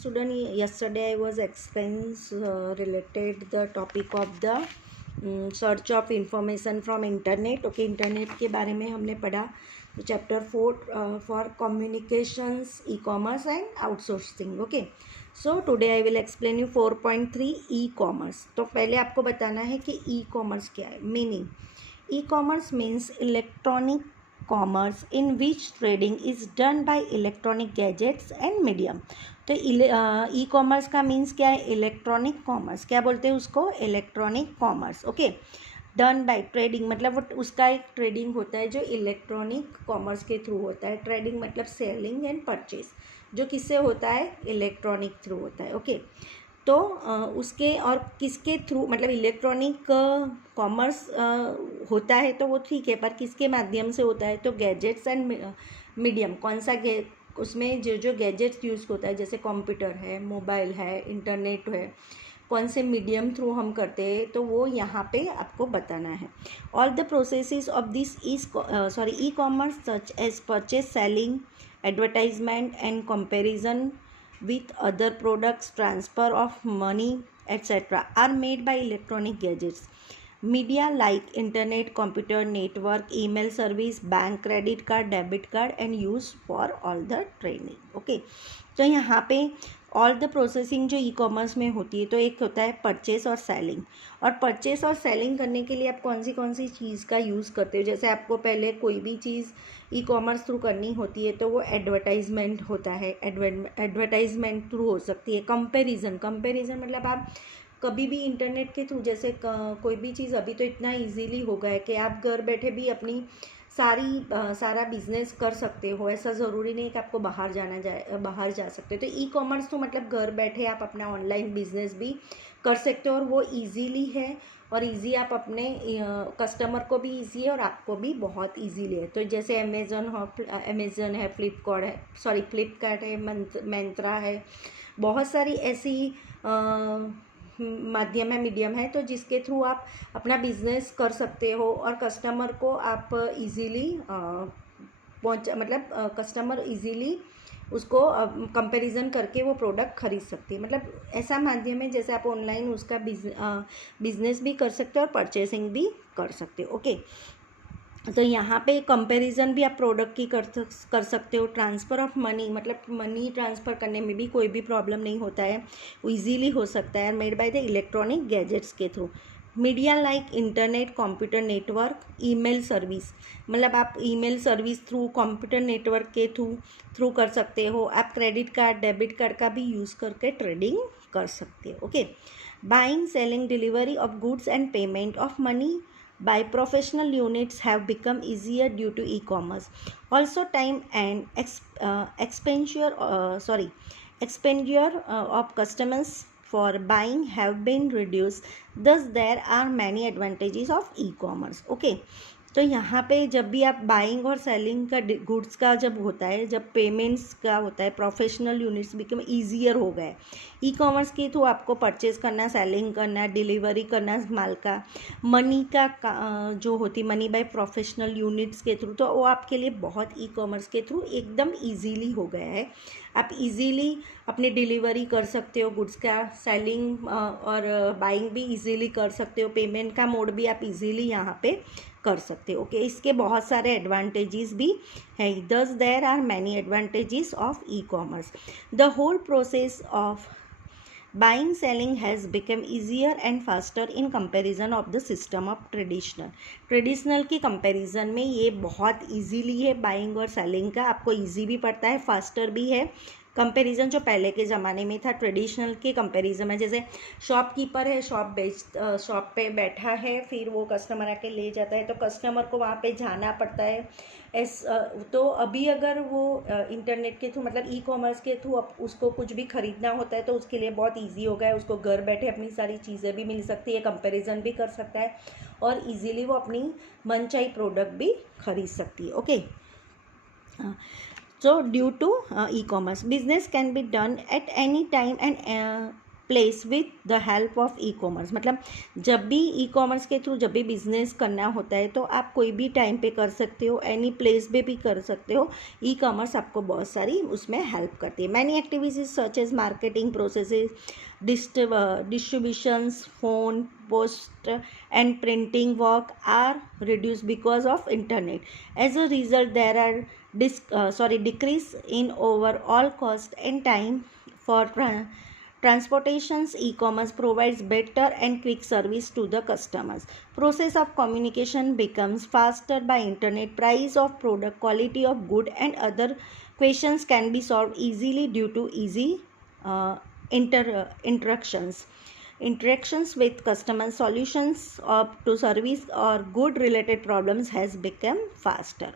student, yesterday I was explains related the topic of the search of information from internet. Okay, internet के बारे में हमने पढ़ा. तो chapter 4 for communications, e-commerce and outsourcing. Okay, so today I will explain you 4.3 e-commerce. तो पहले आपको बताना है कि e-commerce क्या है. Meaning, e-commerce means electronic commerce in which trading is done by electronic gadgets and medium. तो ई कॉमर्स का मीन्स क्या है? Electronic commerce. क्या बोलते हैं उसको? Electronic commerce. Okay, done by trading मतलब उसका एक ट्रेडिंग होता है जो इलेक्ट्रॉनिक कॉमर्स के थ्रू होता है. ट्रेडिंग मतलब सेलिंग एंड परचेज, जो किससे होता है? इलेक्ट्रॉनिक थ्रू होता है. ओके, तो उसके और किसके थ्रू मतलब इलेक्ट्रॉनिक कॉमर्स होता है तो वो ठीक है, पर किसके माध्यम से होता है? तो गैजेट्स एंड मीडियम. कौन सा उसमें जो गैजेट्स यूज़ होता है, जैसे कंप्यूटर है, मोबाइल है, इंटरनेट है, कौन से मीडियम थ्रू हम करते हैं, तो वो यहाँ पे आपको बताना है. All the processes of this e commerce such as purchase, selling, advertisement and comparison with other products, transfer of money, etc. are made by electronic gadgets. Media like internet, computer, network, email service, bank, credit card, debit card and used for all the training. Okay, तो यहाँ पे all the processing जो e commerce में होती है, तो एक होता है परचेस और सेलिंग. और परचेस और सेलिंग करने के लिए आप कौन सी चीज़ का यूज़ करते हो? जैसे आपको पहले कोई भी चीज़ ई कॉमर्स थ्रू करनी होती है तो वो एडवर्टाइजमेंट होता है. एडवर्टाइजमेंट थ्रू हो सकती है. कंपैरिजन मतलब आप कभी भी इंटरनेट के थ्रू, जैसे कोई भी चीज़ अभी तो इतना इजीली हो गया है कि आप घर बैठे भी अपनी सारा बिजनेस कर सकते हो. ऐसा ज़रूरी नहीं कि आपको बाहर बाहर जा सकते हो. तो ई कॉमर्स तो मतलब घर बैठे आप अपना ऑनलाइन बिजनेस भी कर सकते हो और वो इजीली है. और इजी आप अपने कस्टमर को भी इजी है और आपको भी बहुत इजीली है. तो जैसे अमेज़न है, फ्लिपकार्ट है, मंत्रा है, बहुत सारी ऐसी माध्यम है, मीडियम है, तो जिसके थ्रू आप अपना बिजनेस कर सकते हो और कस्टमर को आप इजीली कस्टमर इजीली उसको कंपैरिजन करके वो प्रोडक्ट खरीद सकती है. मतलब ऐसा माध्यम है जैसे आप ऑनलाइन उसका बिजनेस भी कर सकते हो और परचेसिंग भी कर सकते हो. ओके, तो यहाँ पे कंपैरिजन भी आप प्रोडक्ट की कर सकते हो. ट्रांसफ़र ऑफ मनी मतलब मनी ट्रांसफ़र करने में भी कोई भी प्रॉब्लम नहीं होता है, वो ईजीली हो सकता है made by the electronic gadgets के through. Media like internet, computer network, email service मतलब आप email service through computer network के थ्रू कर सकते हो. आप क्रेडिट कार्ड, डेबिट कार्ड का भी यूज़ करके ट्रेडिंग कर सकते हो. Okay, buying, selling, delivery of goods and payment of money by professional units have become easier due to e-commerce. Also, time and expenditure of customers for buying have been reduced. Thus, there are many advantages of e-commerce. Okay, तो यहाँ पे जब भी आप buying और selling का goods का जब होता है, जब पेमेंट्स का होता है, प्रोफेशनल यूनिट्स बिकम ईजियर हो गए. ई कॉमर्स के थ्रू आपको परचेज करना, सेलिंग करना, डिलीवरी करना माल का, मनी का जो होती मनी बाय प्रोफेशनल यूनिट्स के थ्रू, तो वो आपके लिए बहुत ई कॉमर्स के थ्रू एकदम ईजीली हो गया है. आप इजीली अपनी डिलीवरी कर सकते हो गुड्स का, सेलिंग और बाइंग भी इजीली कर सकते हो. पेमेंट का मोड भी आप इजीली यहाँ पे कर सकते हो. ओके, इसके बहुत सारे एडवांटेजेस भी हैं. Thus there are many advantages of e commerce. The whole process of buying selling has become easier and faster in comparison of the system of traditional की कंपैरिजन में ये बहुत इजीली है. बाइंग और सेलिंग का आपको इजी भी पड़ता है, फास्टर भी है. कंपैरिजन जो पहले के ज़माने में था ट्रेडिशनल के कंपैरिजन में, जैसे शॉपकीपर है, शॉप पे बैठा है, फिर वो कस्टमर आके ले जाता है, तो कस्टमर को वहाँ पे जाना पड़ता है. तो अभी अगर वो इंटरनेट के थ्रू मतलब ई कॉमर्स के थ्रू उसको कुछ भी ख़रीदना होता है तो उसके लिए बहुत ईजी हो गया है. उसको घर बैठे अपनी सारी चीज़ें भी मिल सकती है, कंपैरिजन भी कर सकता है और ईजीली वो अपनी मनचाही प्रोडक्ट भी खरीद सकती है. Okay, so due to e-commerce, business can be done at any time and place with the help of e commerce. मतलब जब भी ई कॉमर्स के थ्रू जब भी बिजनेस करना होता है तो आप कोई भी टाइम पे कर सकते हो, एनी प्लेस पे भी कर सकते हो। ई कॉमर्स आपको बहुत सारी उसमें हेल्प करती है। Many activities such as marketing processes, distributions, phone, post and printing work are reduced because of internet. As a result, there are decrease in overall cost and time for transportations. E-commerce provides better and quick service to the customers. Process of communication becomes faster by internet. Price of product, quality of good and other questions can be solved easily due to easy interactions with customer. Solutions to service or good related problems has become faster.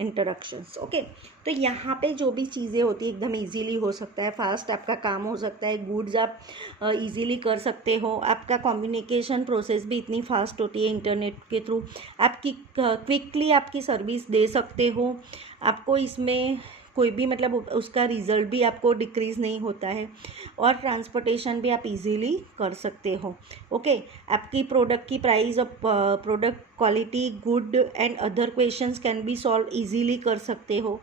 Interactions okay. तो यहाँ पे जो भी चीज़ें होती है एकदम easily हो सकता है, फास्ट आपका काम हो सकता है, गुड्स आप इजीली कर सकते हो, आपका कम्युनिकेशन प्रोसेस भी इतनी फास्ट होती है इंटरनेट के थ्रू, आपकी क्विकली आपकी सर्विस दे सकते हो, आपको इसमें कोई भी मतलब उसका रिज़ल्ट भी आपको डिक्रीज़ नहीं होता है, और ट्रांसपोर्टेशन भी आप इजीली कर सकते हो। ओके, आपकी प्रोडक्ट की प्राइस और product quality, good and other questions can be solve easily कर सकते हो,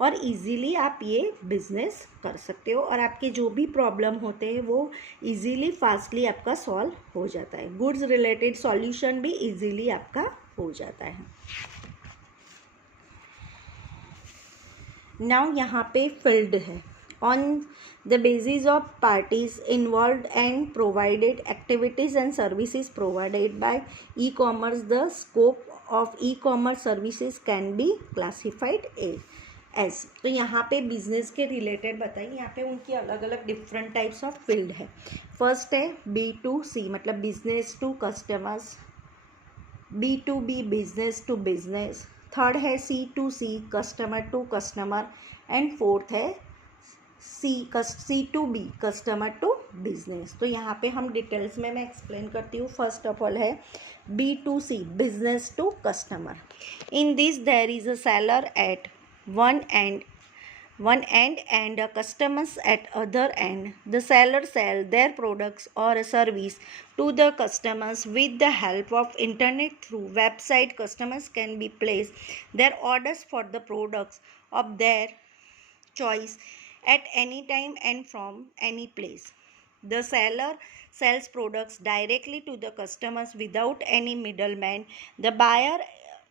और इजीली आप ये बिजनेस कर सकते हो, और आपके जो भी प्रॉब्लम होते हैं वो इजीली फास्टली आपका सॉल्व हो जाता है। गुड्स रिलेटेड सॉल्यूशन भी इजीली आपका हो जाता है। नाउ यहाँ पे फील्ड है, on the basis of parties involve and provided activities and services provided by e commerce, the scope of e commerce services can be classified as. तो यहाँ पे बिजनेस के रिलेटेड बताइए, यहाँ पे उनकी अलग अलग डिफरेंट टाइप्स ऑफ फील्ड है। फर्स्ट है B2C, मतलब business to customers, B2B business to business, third है C2C customer to customer, and fourth है C2B कस्टमर टू बिजनेस। तो यहाँ पे हम डिटेल्स में मैं एक्सप्लेन करती हूँ। फर्स्ट ऑफ ऑल है B2C business to customer. In this there is a seller at one end and customers at other end. The seller sell their products or a service to the customers with the help of internet. Through website, customers can be place their orders for the products of their choice at any time and from any place. The seller sells products directly to the customers without any middleman. The buyer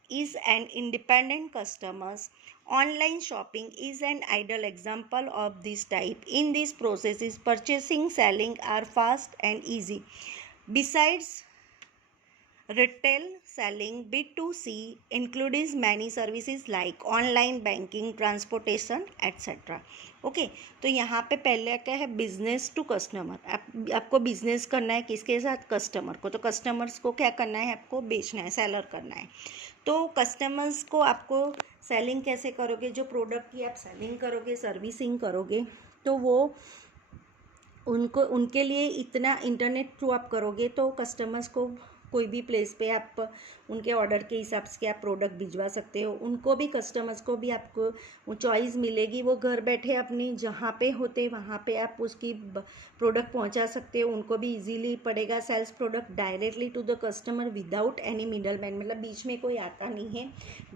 is an independent customers. Online shopping is an ideal example of this type. In this process, purchasing, selling are fast and easy. Besides retail selling, B2C includes many services like online banking, transportation, etc. Okay, तो यहाँ पे पहले क्या है, business to customer. आपको business करना है किसके साथ, कस्टमर को। तो कस्टमर्स को क्या करना है, आपको बेचना है, सेलर करना है। तो कस्टमर्स को आपको सेलिंग कैसे करोगे, जो प्रोडक्ट की आप सेलिंग करोगे, सर्विसिंग करोगे, तो वो उनके लिए इतना इंटरनेट थ्रू आप करोगे तो कस्टमर्स को कोई भी प्लेस पे आप उनके ऑर्डर के हिसाब से आप प्रोडक्ट भिजवा सकते हो। उनको भी, कस्टमर्स को भी आपको वो चॉइस मिलेगी, वो घर बैठे अपने जहाँ पे होते वहाँ पे आप उसकी प्रोडक्ट पहुँचा सकते हो। उनको भी इजीली पड़ेगा। Sells product directly to the customer without any middle man, मतलब बीच में कोई आता नहीं है।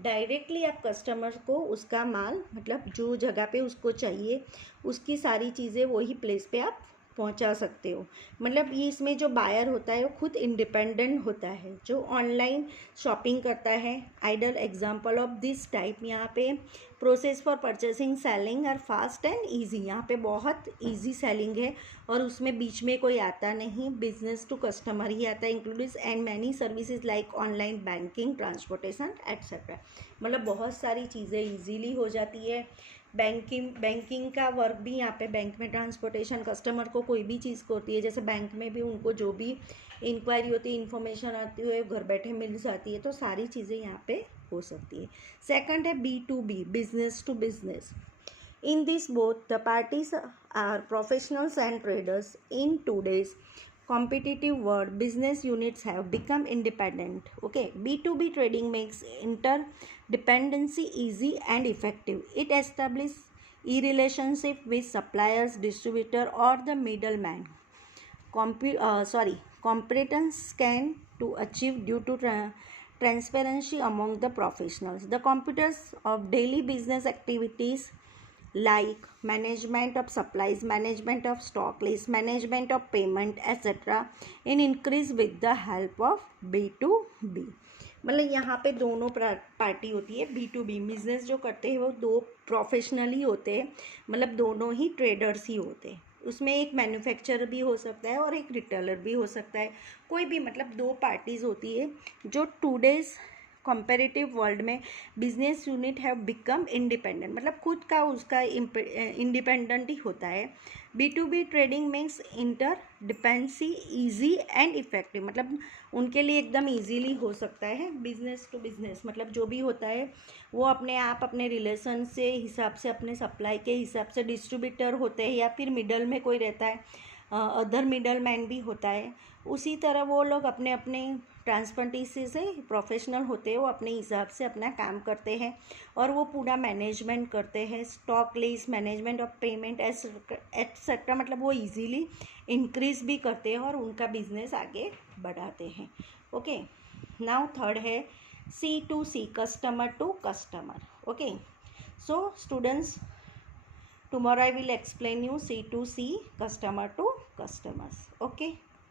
डायरेक्टली आप कस्टमर को उसका माल, मतलब जो जगह पे उसको चाहिए उसकी सारी चीज़ें वही प्लेस पे आप पहुंचा सकते हो। मतलब ये इसमें जो बायर होता है वो खुद इंडिपेंडेंट होता है, जो ऑनलाइन शॉपिंग करता है। Ideal example of this type, यहाँ पे process for purchasing selling are fast and easy. यहाँ पे बहुत इजी सेलिंग है और उसमें बीच में कोई आता नहीं, बिजनेस टू कस्टमर ही आता है। Includes and many services like online banking, transportation etcetera. मतलब बहुत सारी चीज़ें ईजीली हो जाती है। बैंकिंग का वर्क भी यहाँ पे, बैंक में ट्रांसपोर्टेशन, कस्टमर को कोई भी चीज़ को होती है, जैसे बैंक में भी उनको जो भी इंक्वायरी होती है, इन्फॉर्मेशन आती है, घर बैठे मिल जाती है। तो सारी चीज़ें यहाँ पे हो सकती है। सेकंड है B2B business to business. In this both the parties are professionals and traders. In today's competitive world, business units have become independent. Okay, B2B trading makes interdependency easy and effective. It establishes a relationship with suppliers, distributor or the middleman. competence can to achieve due to transparency among the professionals. The competence of daily business activities like management of supplies, management of stock list, management of payment, etc. in increase with the help of B2B. मतलब यहाँ पे दोनों party होती है, B2B business जो करते हैं वो दो प्रोफेशनल ही होते हैं, मतलब दोनों ही ट्रेडर्स ही होते हैं. उसमें एक मैन्युफैक्चरर भी हो सकता है और एक रिटेलर भी हो सकता है, कोई भी, मतलब दो पार्टीज होती है जो टूडेज कंपेरेटिव वर्ल्ड में business unit have become independent, मतलब खुद का उसका इंडिपेंडेंट ही होता है. B2B trading makes inter dependency easy and effective, मतलब उनके लिए एकदम इजीली हो सकता है. बिजनेस टू बिजनेस मतलब जो भी होता है वो अपने आप अपने रिलेशन से हिसाब से अपने सप्लाई के हिसाब से डिस्ट्रीब्यूटर होते हैं या फिर मिडल में कोई रहता है, अदर मिडल मैन भी होता है. उसी तरह वो लोग अपने अपने ट्रांसपेरेंसी से प्रोफेशनल होते हैं, वो अपने हिसाब से अपना काम करते हैं और वो पूरा मैनेजमेंट करते हैं, stock list, management of payment etcetera, मतलब वो इजीली इंक्रीज भी करते हैं और उनका बिजनेस आगे बढ़ाते हैं. ओके, नाउ थर्ड है C2C, customer to customer. Okay, so students, tomorrow I will explain you C2C, customer to customers. Okay.